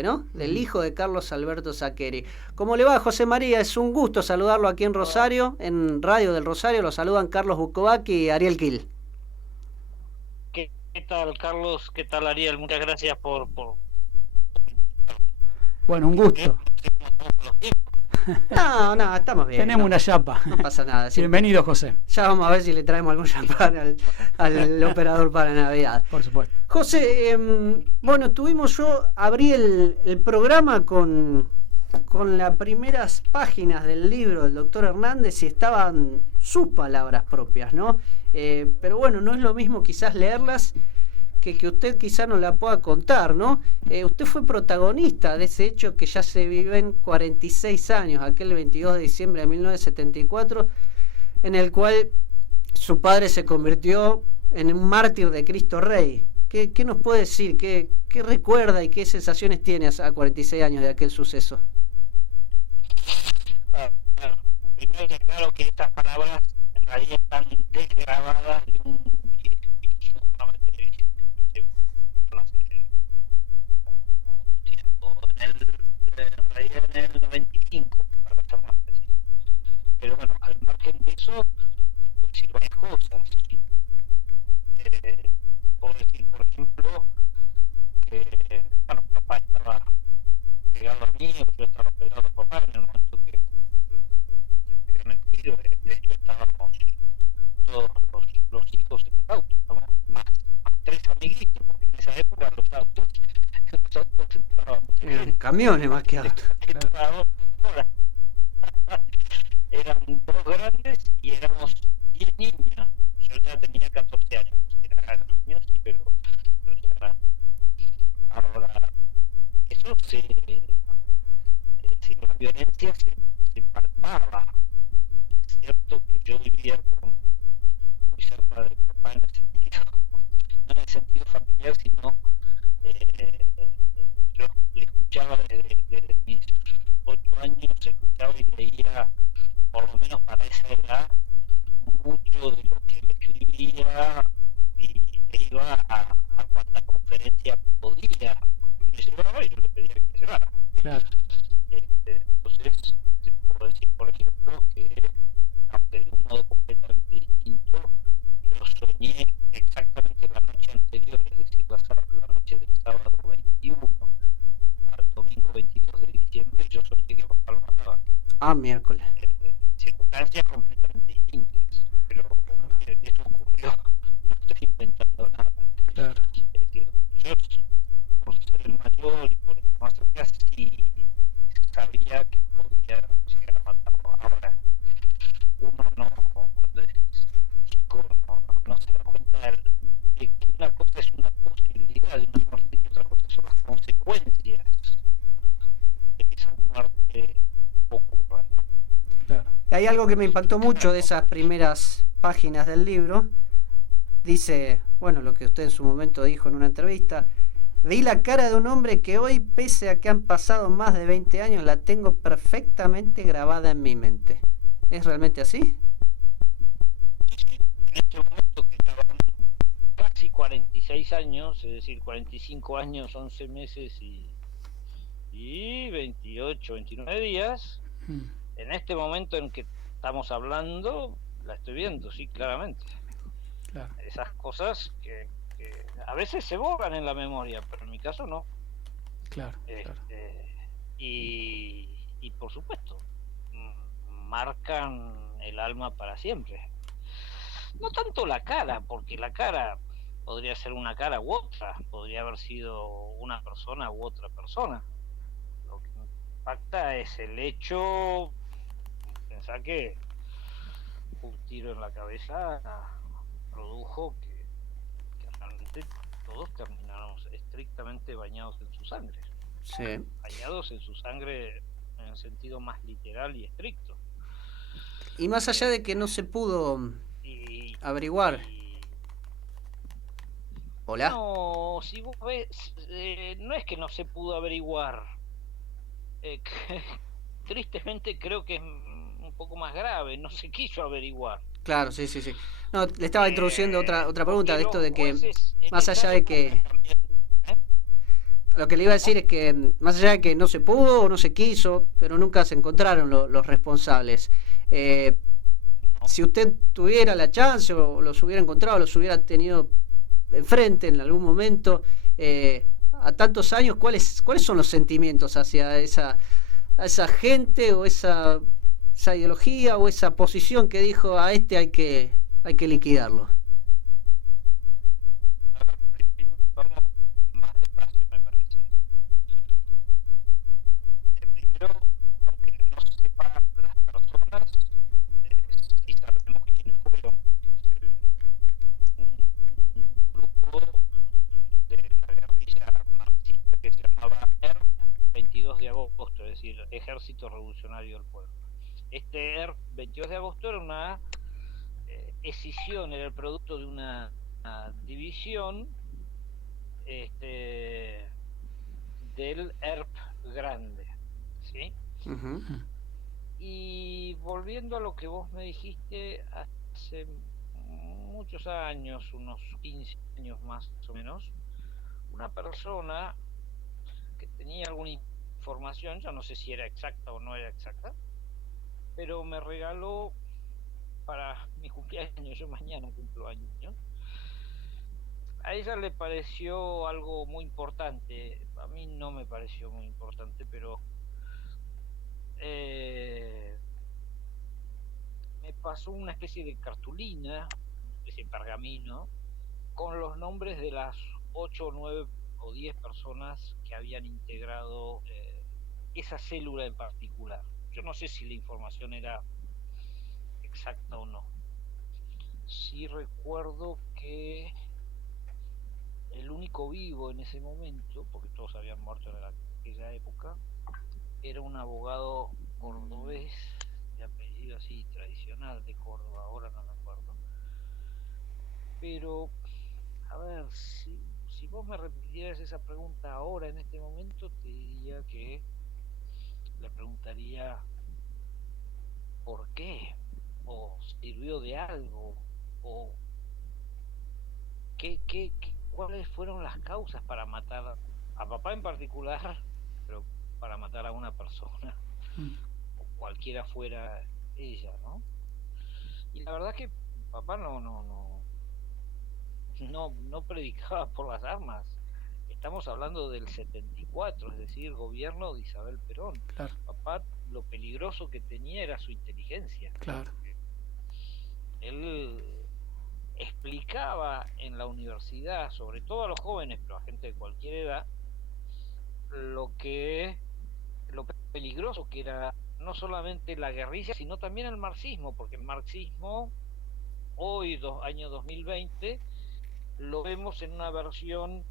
¿no? Del hijo de Carlos Alberto Saccheri. ¿Cómo le va, José María? Es un gusto saludarlo aquí en Rosario, en Radio del Rosario. Lo saludan Carlos Bukovac y Ariel Kil. ¿Qué tal, Carlos? ¿Qué tal, Ariel? Muchas gracias por... Bueno, un gusto. No, estamos bien. Tenemos una chapa. No pasa nada. Bienvenido, José. Ya vamos a ver si le traemos algún champán al operador para Navidad. Por supuesto. José, bueno, abrí el programa con las primeras páginas del libro del doctor Hernández y estaban sus palabras propias, ¿no? Pero bueno, no es lo mismo quizás leerlas que usted quizás nos la pueda contar, ¿no? Usted fue protagonista de ese hecho que ya se viven 46 años, aquel 22 de diciembre de 1974, en el cual su padre se convirtió en un mártir de Cristo Rey. ¿Qué nos puede decir? ¿Qué recuerda y qué sensaciones tiene a 46 años de aquel suceso? Primero que claro que estas palabras en realidad están desgrabadas de un programa de televisión no hace mucho tiempo, en realidad en el 95, para ser más preciso. Pero bueno, al margen de eso, puedo decir varias cosas. Puedo decir, por ejemplo, que bueno, papá estaba pegado a mí, yo estaba pegado a papá en el momento que le pegaron el tiro. De hecho, estábamos todos los hijos en el auto, estábamos más tres amiguitos, porque en esa época los autos entraban camiones más que autos. Claro. Eran dos grandes y éramos 10 niños. Yo ya tenía 14 años, eran niños, sí, pero ya eran. Ahora, eso si la violencia se palpaba. Es cierto que yo vivía muy cerca de papá en el sentido, no en el sentido familiar, sino yo le escuchaba desde mis 8 años, escuchaba y leía, por lo menos para esa edad, mucho de lo que él escribía y iba a cuanta conferencia podía, porque me llevaba y yo le pedía que me llevara. Claro. Entonces, te puedo decir, por ejemplo, que aunque de un modo completamente distinto, yo soñé exactamente la noche anterior, es decir, la noche del sábado 21 al domingo 22 de diciembre, yo soñé que papá lo mataba. Miércoles. Circunstancias completamente distintas, pero esto ocurrió, no estoy inventando nada. Claro. Es decir, yo, por ser el mayor y por estar más cerca, sí sabía que podía llegar a matarlo. Ahora, uno no, cuando es chico, no se da cuenta de que una cosa es una posibilidad de una muerte y otra cosa son las consecuencias de que esa muerte ocurra, ¿no? Claro. Hay algo que me impactó mucho de esas primeras páginas del libro. Dice, bueno, lo que usted en su momento dijo en una entrevista: vi la cara de un hombre que hoy, pese a que han pasado más de 20 años, la tengo perfectamente grabada en mi mente. ¿Es realmente así? Sí, en este momento que ya van casi 46 años, es decir, 45 años, 11 meses y 28, 29 días, en este momento en que estamos hablando, la estoy viendo, sí, claramente. Claro. Esas cosas que a veces se borran en la memoria, pero en mi caso no. Claro. Y por supuesto, marcan el alma para siempre. No tanto la cara, porque la cara podría ser una cara u otra, podría haber sido una persona u otra persona. Lo que me impacta es el hecho, pensar que un tiro en la cabeza produjo que realmente todos terminamos estrictamente bañados en su sangre. Sí. Bañados en su sangre en el sentido más literal y estricto. Y más allá de que no se pudo averiguar. ¿Hola? No, si vos ves, no es que no se pudo averiguar. Tristemente creo que es un poco más grave, no se quiso averiguar. Claro, sí. No, le estaba introduciendo otra pregunta de esto de que, más allá de que... Lo que le iba a decir es que, más allá de que no se pudo o no se quiso, pero nunca se encontraron los responsables. Eh, si usted tuviera la chance o los hubiera encontrado, los hubiera tenido enfrente en algún momento, a tantos años, ¿cuáles son los sentimientos hacia a esa gente o esa ideología o esa posición que dijo a este hay que liquidarlo? Vamos más despacio, me parece. Primero, aunque no sepa las personas, sí sabemos quiénes fueron. Un grupo de la guerrilla marxista que se llamaba ERP 22 de agosto, es decir, Ejército Revolucionario del Pueblo. Este ERP 22 de agosto era una escisión, era el producto de una división del ERP grande, ¿sí? Uh-huh. Y volviendo a lo que vos me dijiste hace muchos años, unos 15 años más o menos, una persona que tenía alguna información, yo no sé si era exacta o no era exacta, pero me regaló para mi cumpleaños, yo mañana cumplo años, a ella le pareció algo muy importante, a mí no me pareció muy importante, pero me pasó una especie de cartulina, una especie de pergamino, con los nombres de las 8 o 9 o 10 personas que habían integrado esa célula en particular. Yo no sé si la información era exacta o no. Sí recuerdo que el único vivo en ese momento, porque todos habían muerto en aquella época, era un abogado cordobés de apellido así tradicional de Córdoba, ahora no me acuerdo. Pero, a ver, si vos me repitieras esa pregunta ahora, en este momento, te diría que le preguntaría ¿por qué? ¿O sirvió de algo? ¿O cuáles fueron las causas para matar a papá en particular, pero para matar a una persona, o cualquiera fuera ella, ¿no? Y la verdad que papá no predicaba por las armas. Estamos hablando del 74, es decir, gobierno de Isabel Perón. Claro. Papá, lo peligroso que tenía era su inteligencia. Claro. Él explicaba en la universidad, sobre todo a los jóvenes, pero a gente de cualquier edad, lo peligroso que era no solamente la guerrilla, sino también el marxismo, porque el marxismo hoy, año 2020, lo vemos en una versión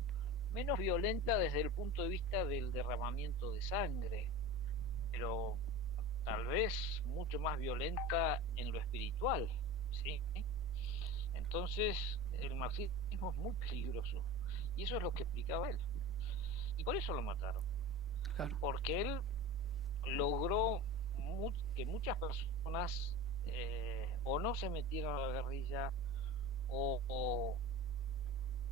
menos violenta desde el punto de vista del derramamiento de sangre, pero tal vez mucho más violenta en lo espiritual, ¿sí? Entonces el marxismo es muy peligroso, y eso es lo que explicaba él, y por eso lo mataron. Claro. Porque él logró que muchas personas o no se metieran a la guerrilla o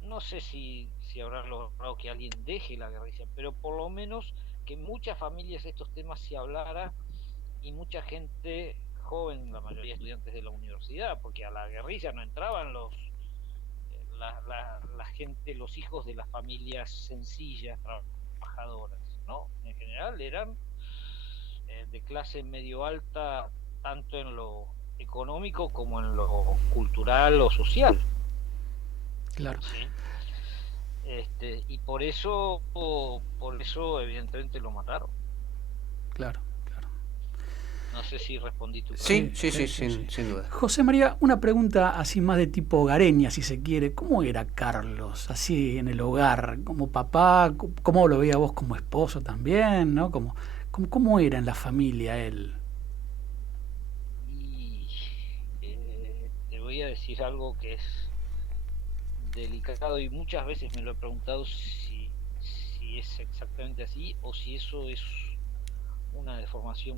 no sé si habrá logrado que alguien deje la guerrilla, pero por lo menos que en muchas familias estos temas se hablara, y mucha gente joven, la mayoría estudiantes de la universidad, porque a la guerrilla no entraban la gente, los hijos de las familias sencillas, trabajadoras, ¿no? En general eran de clase medio alta, tanto en lo económico como en lo cultural o social. Claro. ¿Sí? Y por eso evidentemente lo mataron. Claro, claro. No sé si respondí tu pregunta. Sí, sin duda. José María, una pregunta así más de tipo hogareña, si se quiere. ¿Cómo era Carlos, así en el hogar, como papá? ¿Cómo lo veía vos como esposo también, no? ¿Cómo era en la familia él? Y te voy a decir algo que es delicado, y muchas veces me lo he preguntado si es exactamente así o si eso es una deformación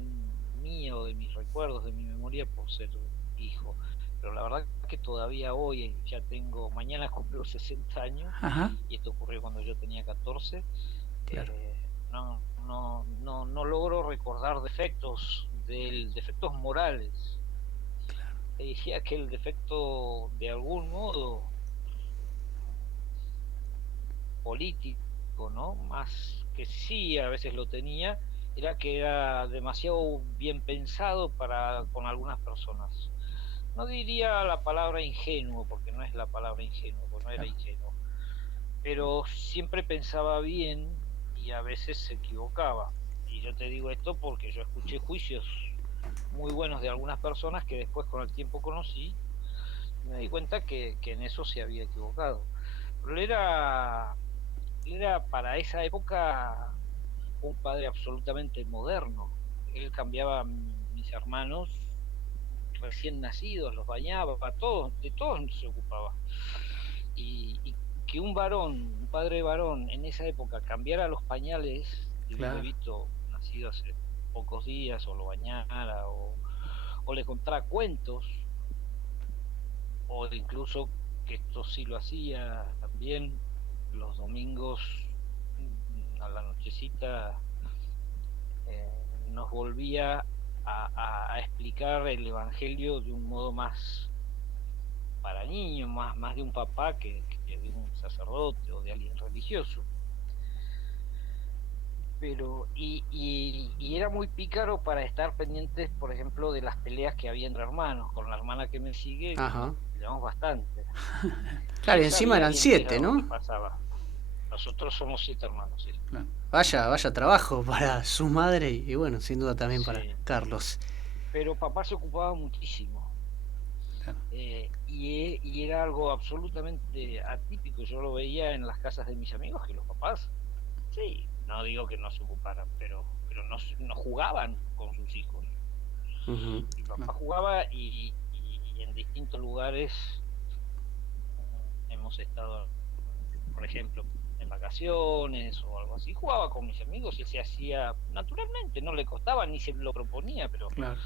mía o de mis recuerdos, de mi memoria por ser hijo. Pero la verdad que todavía hoy, mañana cumplo 60 años. Ajá. Y esto ocurrió cuando yo tenía 14, Claro. No logro recordar defectos morales. Te diría que el defecto de algún modo político, ¿no? Más que sí, a veces lo tenía, era que era demasiado bien pensado con algunas personas. No diría la palabra ingenuo, porque no es la palabra ingenuo, porque no era ingenuo, pero siempre pensaba bien y a veces se equivocaba. Y yo te digo esto porque yo escuché juicios muy buenos de algunas personas que después con el tiempo conocí y me di cuenta que en eso se había equivocado. Pero era para esa época un padre absolutamente moderno. Él cambiaba a mis hermanos recién nacidos, los bañaba, de todos se ocupaba. Y que un padre varón en esa época cambiara los pañales de un bebito nacido hace pocos días, o lo bañara, o le contara cuentos, o incluso, que esto sí lo hacía también, los domingos a la nochecita nos volvía a explicar el Evangelio de un modo más para niños, más de un papá que de un sacerdote o de alguien religioso. Pero y era muy pícaro para estar pendientes, por ejemplo, de las peleas que había entre hermanos. Con la hermana que me sigue, peleamos bastante. Claro, y encima eran 7, ¿no? Pasaba. Nosotros somos 7 hermanos, sí. Vaya trabajo para su madre y bueno, sin duda también para Carlos. Pero papá se ocupaba muchísimo. Y era algo absolutamente atípico. Yo lo veía en las casas de mis amigos, que los papás, sí, no digo que no se ocuparan, pero no jugaban con sus hijos. Mi papá jugaba y en distintos lugares hemos estado, por ejemplo, en vacaciones o algo así, jugaba con mis amigos y se hacía naturalmente, no le costaba ni se lo proponía, pero claro.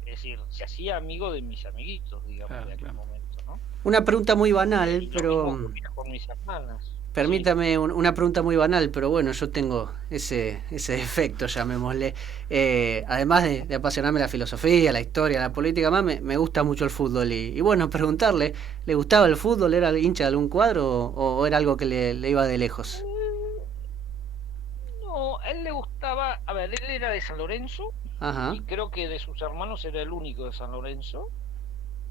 Es decir, se hacía amigo de mis amiguitos, digamos, de aquel momento, ¿no? Una pregunta muy banal, pero con mis hermanas. Permítame una pregunta muy banal, pero bueno, yo tengo ese defecto, llamémosle. Además de apasionarme la filosofía, la historia, la política, más me gusta mucho el fútbol. Y bueno, preguntarle, ¿le gustaba el fútbol? ¿Era hincha de algún cuadro o era algo que le iba de lejos? No, a él le gustaba, a ver, él era de San Lorenzo. Ajá. Y creo que de sus hermanos era el único de San Lorenzo.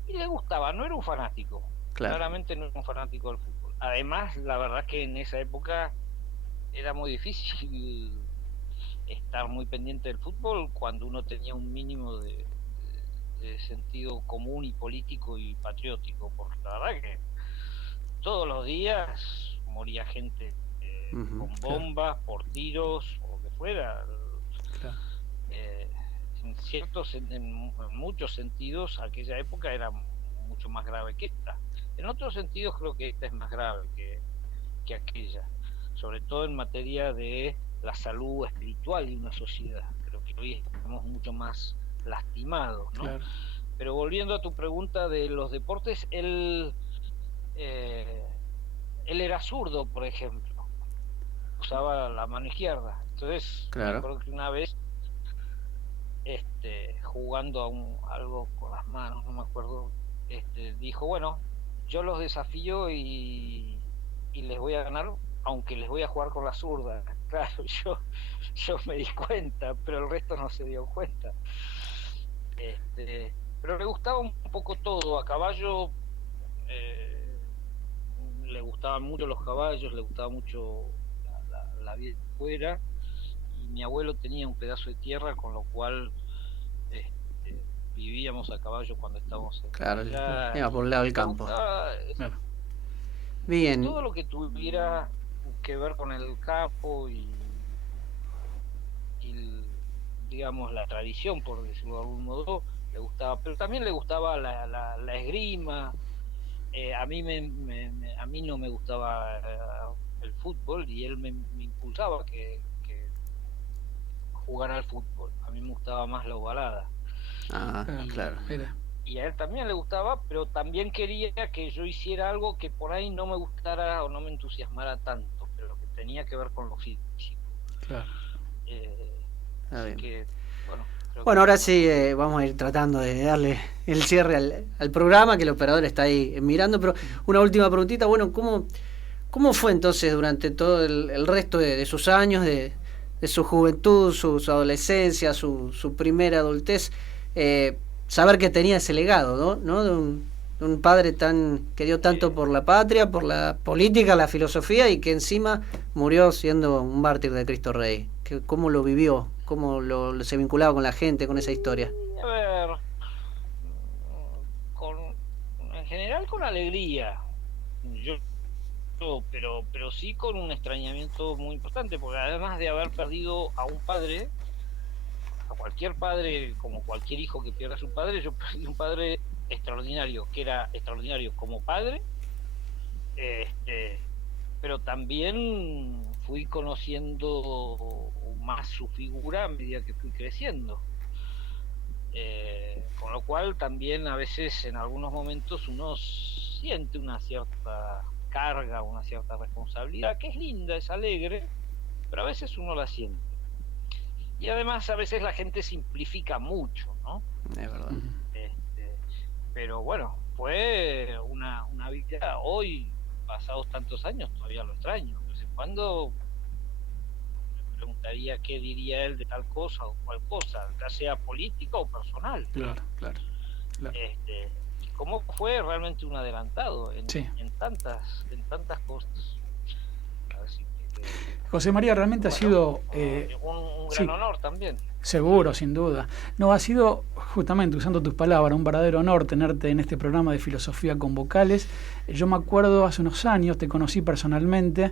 Y le gustaba, no era un fanático. Claro. Claramente no era un fanático del fútbol. Además, la verdad es que en esa época era muy difícil estar muy pendiente del fútbol cuando uno tenía un mínimo de sentido común y político y patriótico, porque la verdad que todos los días moría gente con bombas, por tiros, o lo que fuera. Claro. En muchos sentidos aquella época era mucho más grave que esta. En otros sentidos creo que esta es más grave que aquella, sobre todo en materia de la salud espiritual de una sociedad. Creo que hoy estamos mucho más lastimados, ¿no? Claro. Pero volviendo a tu pregunta de los deportes, él era zurdo, por ejemplo, usaba la mano izquierda. Entonces, claro, me acuerdo que una vez jugando a algo con las manos, no me acuerdo, dijo, bueno, yo los desafío y les voy a ganar, aunque les voy a jugar con la zurda. Claro, yo me di cuenta, pero el resto no se dio cuenta. Pero le gustaba un poco todo. A caballo le gustaban mucho los caballos, le gustaba mucho la vida fuera. Mi abuelo tenía un pedazo de tierra, con lo cual vivíamos a caballo cuando estábamos en iba por un lado del campo. Bien. Todo lo que tuviera que ver con el campo y digamos la tradición, por decirlo de algún modo, le gustaba, pero también le gustaba la esgrima. A mí no me gustaba el fútbol, y él me impulsaba que jugar al fútbol. A mí me gustaba más la ovalada. Claro. Y a él también le gustaba, pero también quería que yo hiciera algo que por ahí no me gustara o no me entusiasmara tanto. Pero lo que tenía que ver con lo físico. Claro. Así que, bueno, ahora sí vamos a ir tratando de darle el cierre al programa, que el operador está ahí mirando, pero una última preguntita, bueno, ¿cómo fue entonces durante todo el resto de sus años, de su juventud, su adolescencia, su primera adultez, saber que tenía ese legado, ¿no? De un padre que dio tanto por la patria, por la política, la filosofía, y que encima murió siendo un mártir de Cristo Rey? ¿Cómo lo vivió? ¿Cómo se vinculaba con la gente, con esa historia? A ver, en general con alegría, pero sí con un extrañamiento muy importante, porque además de haber perdido a un padre, a cualquier padre, como cualquier hijo que pierda a su padre, yo perdí un padre extraordinario, que era extraordinario como padre, pero también fui conociendo más su figura a medida que fui creciendo, con lo cual también a veces en algunos momentos uno siente una cierta carga, una cierta responsabilidad, que es linda, es alegre, pero a veces uno la siente. Y además a veces la gente simplifica mucho, ¿no? Es verdad. Pero bueno, fue una vida. Hoy, pasados tantos años, todavía lo extraño. De vez en cuando me preguntaría qué diría él de tal cosa o cual cosa, ya sea política o personal. Claro. Y cómo fue realmente un adelantado en tantas cosas. Así que, José María, realmente ha sido un gran honor también. Seguro, sin duda. No, ha sido, justamente usando tus palabras, un verdadero honor tenerte en este programa de Filosofía con Vocales. Yo me acuerdo hace unos años, te conocí personalmente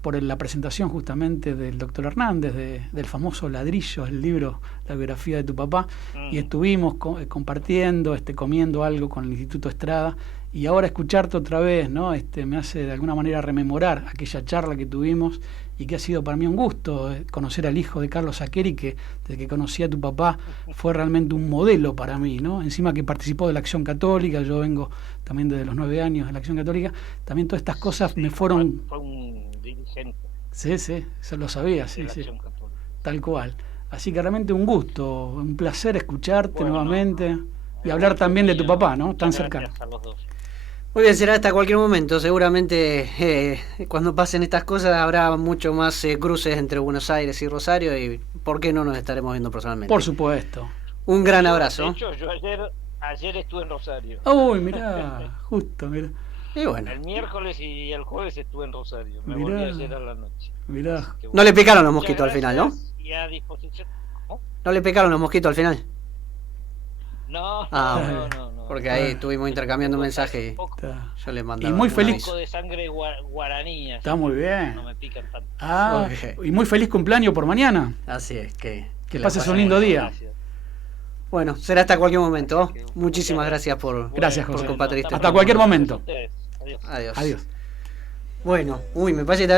por la presentación justamente del doctor Hernández, del famoso Ladrillo, el libro, la biografía de tu papá, y estuvimos compartiendo, comiendo algo con el Instituto Estrada. Y ahora escucharte otra vez, ¿no? Me hace de alguna manera rememorar aquella charla que tuvimos, y que ha sido para mí un gusto conocer al hijo de Carlos Aqueri, que desde que conocí a tu papá fue realmente un modelo para mí, ¿no? Encima que participó de la Acción Católica, yo vengo también desde los 9 años de la Acción Católica, también todas estas cosas me fueron... Fue un dirigente. Sí, eso lo sabía, sí. Tal cual. Así que realmente un gusto, un placer escucharte nuevamente y hablar también de tu papá, ¿no? Tan cercano. A los dos. Muy bien, será hasta cualquier momento. Seguramente cuando pasen estas cosas habrá mucho más cruces entre Buenos Aires y Rosario, y ¿por qué no nos estaremos viendo personalmente? Por supuesto. Un gran abrazo. De hecho, yo ayer estuve en Rosario. Uy, mirá, justo, mirá. Y bueno. El miércoles y el jueves estuve en Rosario. Me volví ayer a la noche. Mirá. No le picaron los mosquitos al final, ¿no? Y a disposición. ¿Cómo? ¿No le picaron los mosquitos al final? No. Porque ahí estuvimos intercambiando mensajes y yo le mandaba. Y muy feliz. Un poco de sangre guaraní. Está muy bien. No me pican tanto. Y muy feliz cumpleaños por mañana. Así es, que pases un lindo día. Gracias. Bueno, será hasta cualquier momento. Muchísimas gracias por José. compartir. Hasta cualquier momento. Adiós. Adiós. Bueno, me parece que